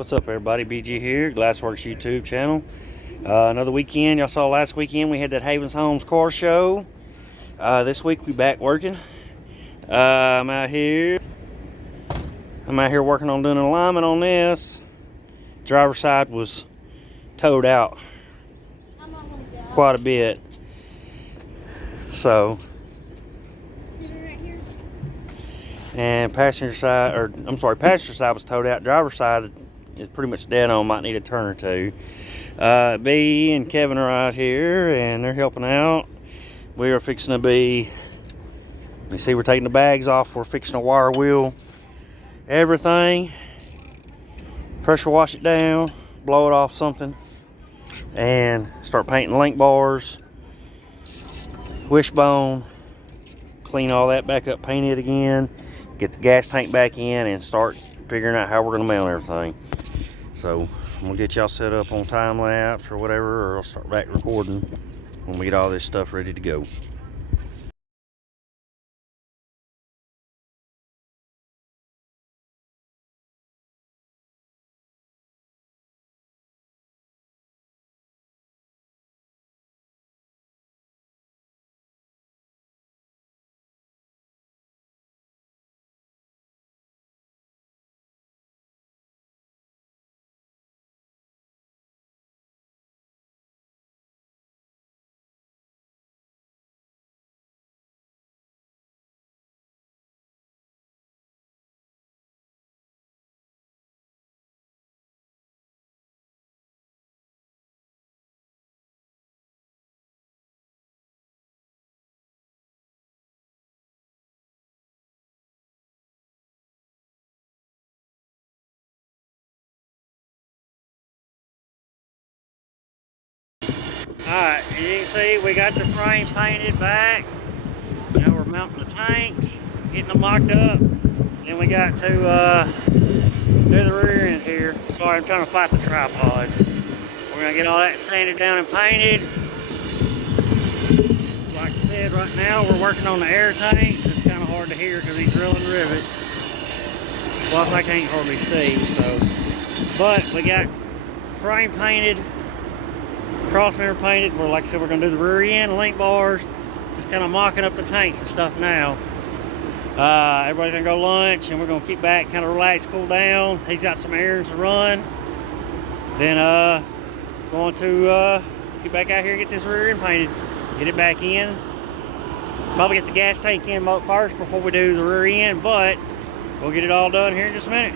What's up, everybody? BG here, Glassworks YouTube channel. Another weekend. Y'all saw last weekend we had that Havens Homes car show. This week we back working. I'm out here working on doing an alignment on this. Driver's side was towed out quite a bit. So, and passenger side was towed out. Driver's side is pretty much dead on. Might need a turn or two. B and Kevin are out here and they're helping out. We are fixing to be, you see we're taking the bags off. We're fixing to wire wheel everything, pressure wash it down, blow it off something, and start painting link bars, wishbone, clean all that back up, paint it again, get the gas tank back in, and start figuring out how we're going to mount everything. So we'll get y'all set up on time lapse or whatever, or I'll start back recording when we get all this stuff ready to go. Alright, you can see we got the frame painted back. Now we're mounting the tanks, getting them locked up. Then we got to do the rear end here. Sorry, I'm trying to fight the tripod. We're going to get all that sanded down and painted. Like I said, right now we're working on the air tanks. It's kind of hard to hear because he's drilling rivets. Plus I can't hardly see, so. But we got frame painted, crossmember painted. We're, like I said, we're going to do the rear end, link bars, just kind of mocking up the tanks and stuff now. Everybody's going to go lunch, and we're going to keep back, kind of relax, cool down. He's got some errands to run. Then going to get back out here and get this rear end painted, get it back in. Probably get the gas tank in first before we do the rear end, but we'll get it all done here in just a minute.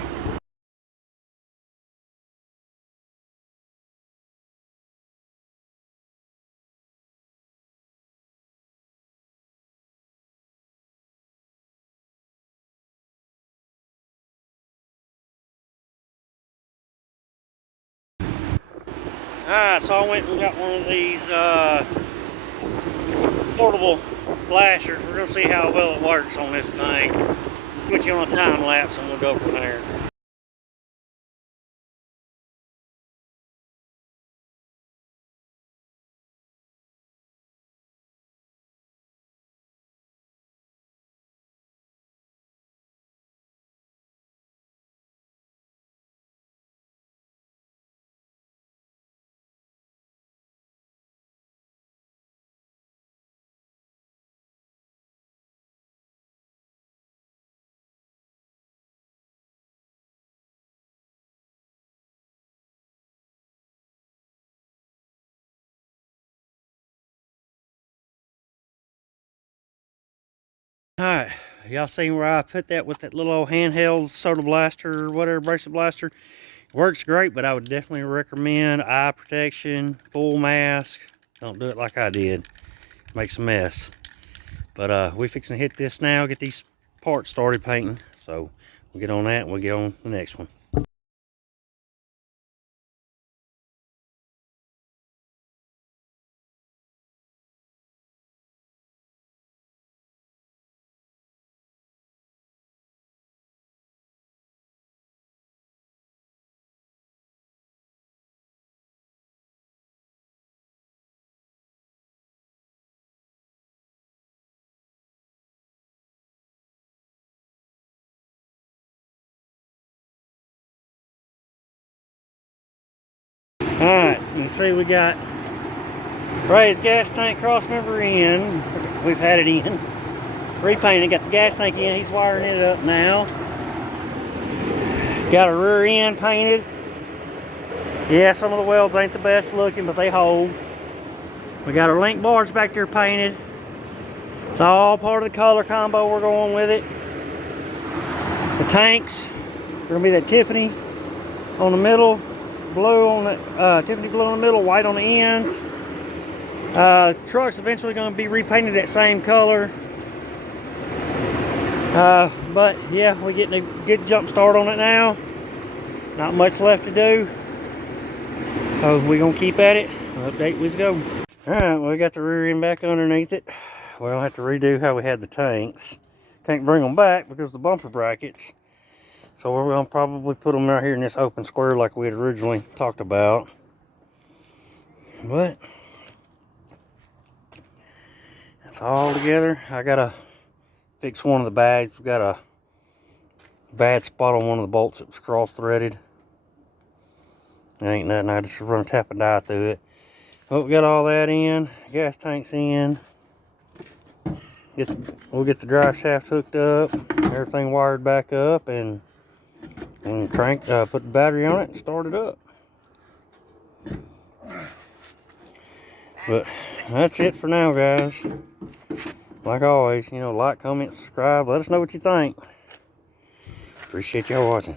Alright, so I went and got one of these portable blasters. We're going to see how well it works on this thing. Put you on a time lapse and we'll go from there. Alright, y'all seen where I put that with that little old handheld soda blaster or whatever, abrasive blaster? Works great, but I would definitely recommend eye protection, full mask. Don't do it like I did. Makes a mess. But we fixing to hit this now, get these parts started painting. So we'll get on that and we'll get on the next one. Alright, you see we got raised gas tank cross member in. We've had it in. Repainted, got the gas tank in. He's wiring it up now. Got a rear end painted. Yeah, some of the welds ain't the best looking, but they hold. We got our link bars back there painted. It's all part of the color combo we're going with it. The tanks are gonna be that Tiffany on the middle, blue on the Tiffany blue on the middle, white on the ends. Truck's eventually gonna be repainted that same color. But yeah, we're getting a good jump start on it now. Not much left to do. So we're gonna keep at it. Update as we go. Alright, we got the rear end back underneath it. We don't have to redo how we had the tanks. Can't bring them back because of the bumper brackets. So we're gonna probably put them right here in this open square like we had originally talked about. But it's all together. I gotta fix one of the bags. We got a bad spot on one of the bolts that was cross-threaded. It ain't nothing. I just run a tap of dye through it. But we got all that in. Gas tank's in. We'll get the drive shaft hooked up. Everything wired back up, and put the battery on it and start it up. But that's it for now, guys. Like always, like, comment, subscribe. Let us know what you think. Appreciate y'all watching.